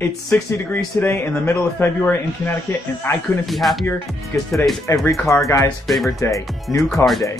It's 60 degrees today in the middle of February in Connecticut, and I couldn't be happier because today's every car guy's favorite day, new car day.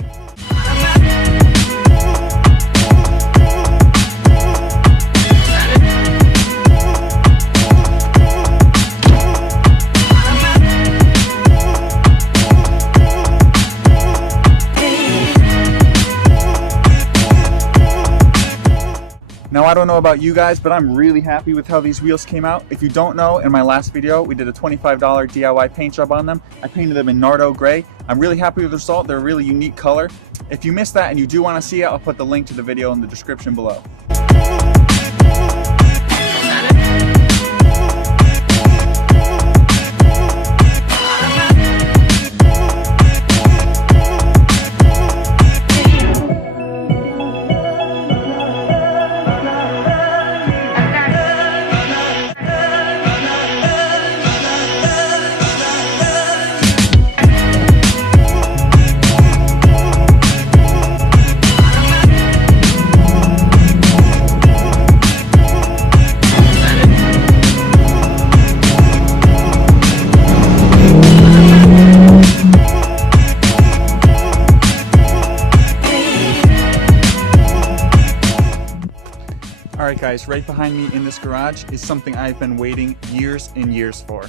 Now I don't know about you guys, but I'm really happy with how these wheels came out. If you don't know, in my last video, we did a $25 DIY paint job on them. I painted them in Nardo Gray. I'm really happy with the result. They're a really unique color. If you missed that and you do want to see it, I'll put the link to the video in the description below. Alright guys, right behind me in this garage is something I've been waiting years and years for.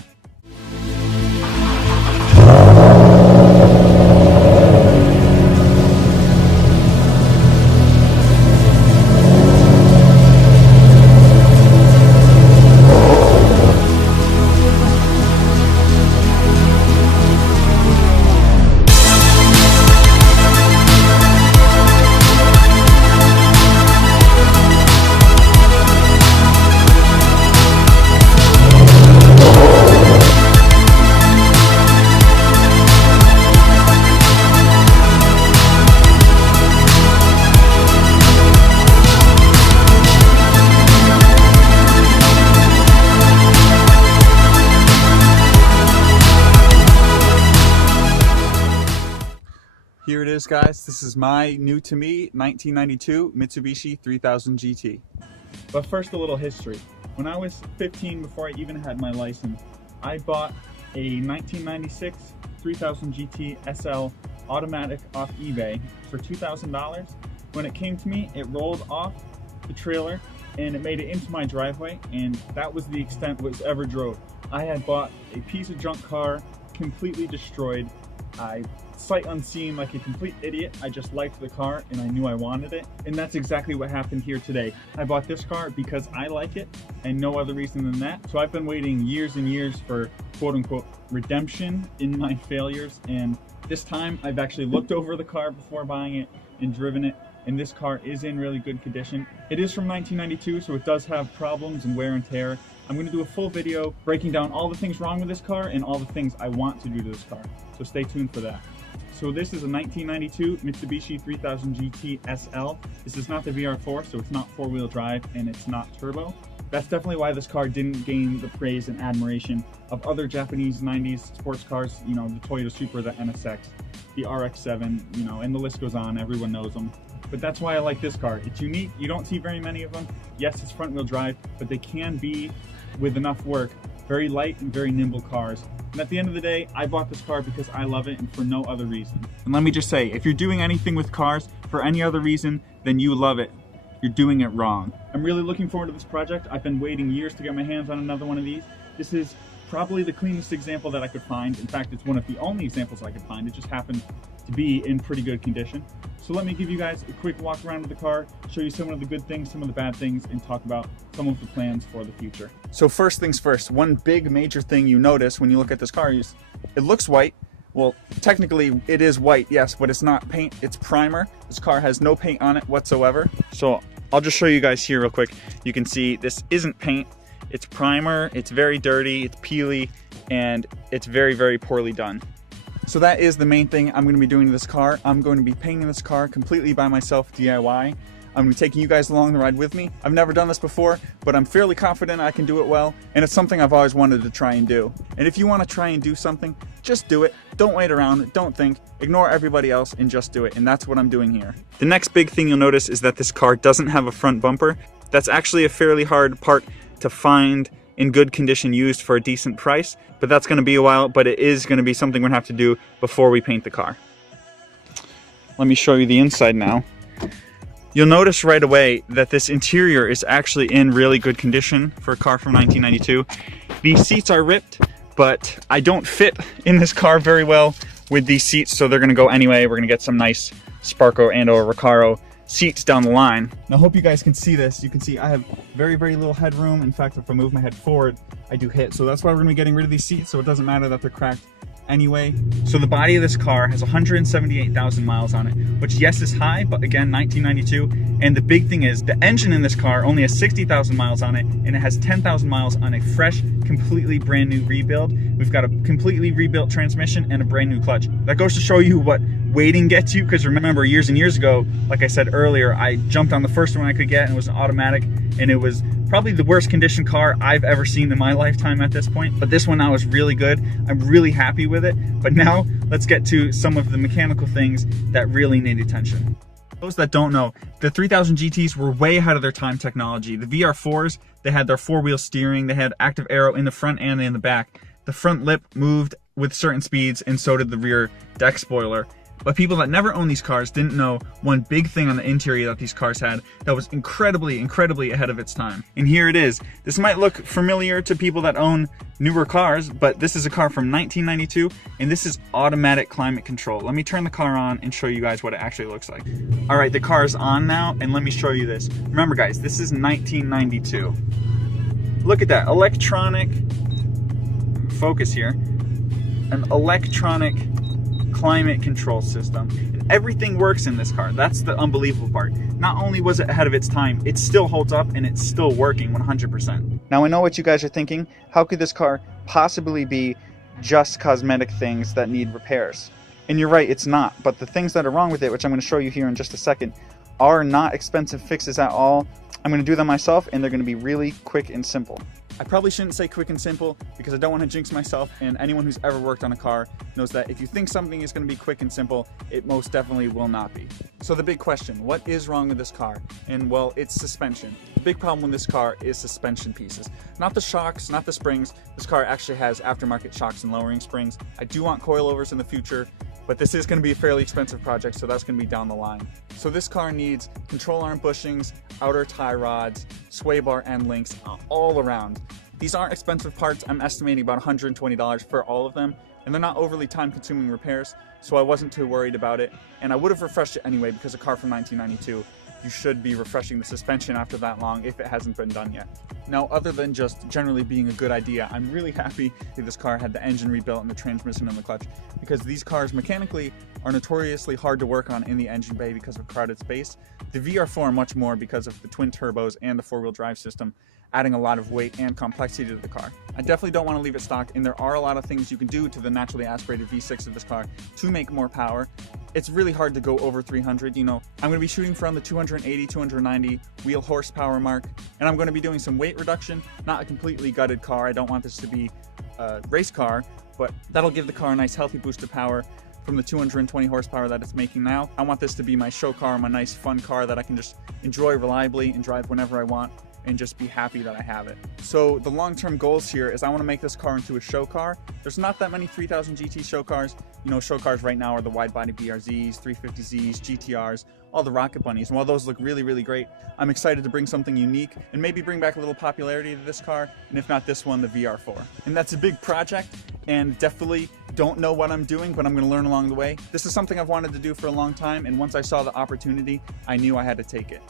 Here it is, guys. This is my new to me 1992 Mitsubishi 3000 GT. But first, a little history. When I was 15, before I even had my license, I bought a 1996 3000 GT SL automatic off eBay for $2,000. When it came to me, it rolled off the trailer and it made it into my driveway, and that was the extent which ever drove. I had bought a piece of junk car, completely destroyed. I sight unseen like a complete idiot. I just liked the car and I knew I wanted it, and that's exactly what happened here today. I bought this car because I like it and no other reason than that. So I've been waiting years and years for quote-unquote redemption in my failures, and this time I've actually looked over the car before buying it and driven it, and this car is in really good condition. It is from 1992, so it does have problems and wear and tear. I'm going to do a full video breaking down all the things wrong with this car and all the things I want to do to this car, so stay tuned for that. So this is a 1992 Mitsubishi 3000 GT SL. This is not the VR4, so it's not four-wheel drive and it's not turbo. That's definitely why this car didn't gain the praise and admiration of other Japanese 90s sports cars, you know, the Toyota Supra, the NSX, the RX-7, you know, and the list goes on, everyone knows them. But that's why I like this car. It's unique, you don't see very many of them. Yes, it's front-wheel drive, but they can be, with enough work, very light and very nimble cars. And at the end of the day, I bought this car because I love it and for no other reason. And let me just say, if you're doing anything with cars for any other reason than you love it, you're doing it wrong. I'm really looking forward to this project. I've been waiting years to get my hands on another one of these. This is probably the cleanest example that I could find. In fact, it's one of the only examples I could find. It just happened to be in pretty good condition. So let me give you guys a quick walk around of the car, show you some of the good things, some of the bad things, and talk about some of the plans for the future. So first things first, one big major thing you notice when you look at this car is it looks white. Well, technically it is white, yes, but it's not paint, it's primer. This car has no paint on it whatsoever. So I'll just show you guys here real quick. You can see this isn't paint, it's primer, it's very dirty, it's peely, and it's very, very poorly done. So that is the main thing I'm going to be doing to this car. I'm going to be painting this car completely by myself, DIY. I'm going to be taking you guys along the ride with me. I've never done this before, but I'm fairly confident I can do it well, and it's something I've always wanted to try and do. And if you want to try and do something, just do it. Don't wait around, don't think, ignore everybody else and just do it, and that's what I'm doing here. The next big thing you'll notice is that this car doesn't have a front bumper. That's actually a fairly hard part to find in good condition used for a decent price, but that's going to be a while, but it is going to be something we're going to have to do before we paint the car. Let me show you the inside now. You'll notice right away that this interior is actually in really good condition for a car from 1992. These seats are ripped, but I don't fit in this car very well with these seats, so they're gonna go anyway. We're gonna get some nice Sparco and or Recaro seats down the line. Now I hope you guys can see this. You can see I have very, very little headroom. In fact, if I move my head forward, I do hit. So that's why we're gonna be getting rid of these seats, so it doesn't matter that they're cracked anyway. So the body of this car has 178,000 miles on it, which yes is high, but again, 1992. And the big thing is the engine in this car only has 60,000 miles on it, and it has 10,000 miles on a fresh, completely brand new rebuild. We've got a completely rebuilt transmission and a brand new clutch. That goes to show you what waiting gets you, because remember, years and years ago, like I said earlier, I jumped on the first one I could get, and it was an automatic, and it was probably the worst condition car I've ever seen in my lifetime at this point. But this one now is really good. I'm really happy with it. But now let's get to some of the mechanical things that really need attention. Those that don't know, the 3000 GTs were way ahead of their time technology. The VR4s, they had their four-wheel steering, they had active aero in the front and in the back. The front lip moved with certain speeds, and so did the rear deck spoiler. But people that never owned these cars didn't know one big thing on the interior that these cars had that was incredibly, incredibly ahead of its time. And here it is. This might look familiar to people that own newer cars, but this is a car from 1992, and this is automatic climate control. Let me turn the car on and show you guys what it actually looks like. All right, the car is on now, and let me show you this. Remember guys, this is 1992. Look at that, electronic, focus here, an electronic climate control system, and everything works in this car. That's the unbelievable part. Not only was it ahead of its time, it still holds up and it's still working 100%. Now I know what you guys are thinking. How could this car possibly be just cosmetic things that need repairs? And you're right, it's not. But the things that are wrong with it, which I'm going to show you here in just a second, are not expensive fixes at all. I'm going to do them myself, and they're going to be really quick and simple. I probably shouldn't say quick and simple because I don't want to jinx myself, and anyone who's ever worked on a car knows that if you think something is going to be quick and simple, it most definitely will not be. So the big question, what is wrong with this car? And well, it's suspension. The big problem with this car is suspension pieces. Not the shocks, not the springs. This car actually has aftermarket shocks and lowering springs. I do want coilovers in the future, but this is going to be a fairly expensive project, so that's going to be down the line. So this car needs control arm bushings, outer tie rods, sway bar end links, all around. These aren't expensive parts. I'm estimating about $120 for all of them, and they're not overly time-consuming repairs, so I wasn't too worried about it. And I would have refreshed it anyway because a car from 1992, you should be refreshing the suspension after that long if it hasn't been done yet. Now, other than just generally being a good idea, I'm really happy that this car had the engine rebuilt and the transmission and the clutch, because these cars mechanically are notoriously hard to work on in the engine bay because of crowded space. The VR4 much more because of the twin turbos and the four-wheel drive system, adding a lot of weight and complexity to the car. I definitely don't want to leave it stock, and there are a lot of things you can do to the naturally aspirated V6 of this car to make more power. It's really hard to go over 300, you know. I'm going to be shooting from the 280, 290 wheel horsepower mark, and I'm going to be doing some weight reduction, not a completely gutted car. I don't want this to be a race car, but that'll give the car a nice healthy boost of power from the 220 horsepower that it's making now. I want this to be my show car, my nice fun car that I can just enjoy reliably and drive whenever I want, and just be happy that I have it. So the long-term goals here is I want to make this car into a show car. There's not that many 3000 GT show cars. You know, show cars right now are the wide-body BRZs, 350Zs, GTRs, all the Rocket Bunnies. And while those look really, really great, I'm excited to bring something unique and maybe bring back a little popularity to this car, and if not this one, the VR4. And that's a big project, and definitely don't know what I'm doing, but I'm going to learn along the way. This is something I've wanted to do for a long time, and once I saw the opportunity, I knew I had to take it.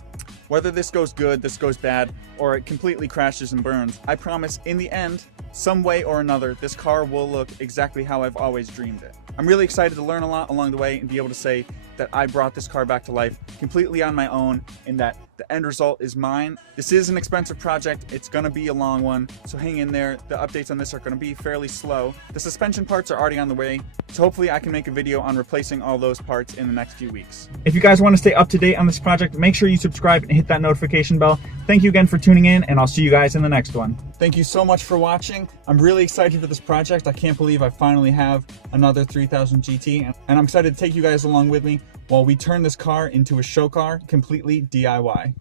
Whether this goes good, this goes bad, or it completely crashes and burns, I promise in the end, some way or another, this car will look exactly how I've always dreamed it. I'm really excited to learn a lot along the way and be able to say that I brought this car back to life completely on my own, and that the end result is mine. This is an expensive project. It's gonna be a long one, so hang in there. The updates on this are gonna be fairly slow. The suspension parts are already on the way, so hopefully I can make a video on replacing all those parts in the next few weeks. If you guys want to stay up to date on this project, make sure you subscribe and hit that notification bell. Thank you again for tuning in, and I'll see you guys in the next one. Thank you so much for watching. I'm really excited for this project. I can't believe I finally have another 3000 GT, and I'm excited to take you guys along with me while we turn this car into a show car completely DIY.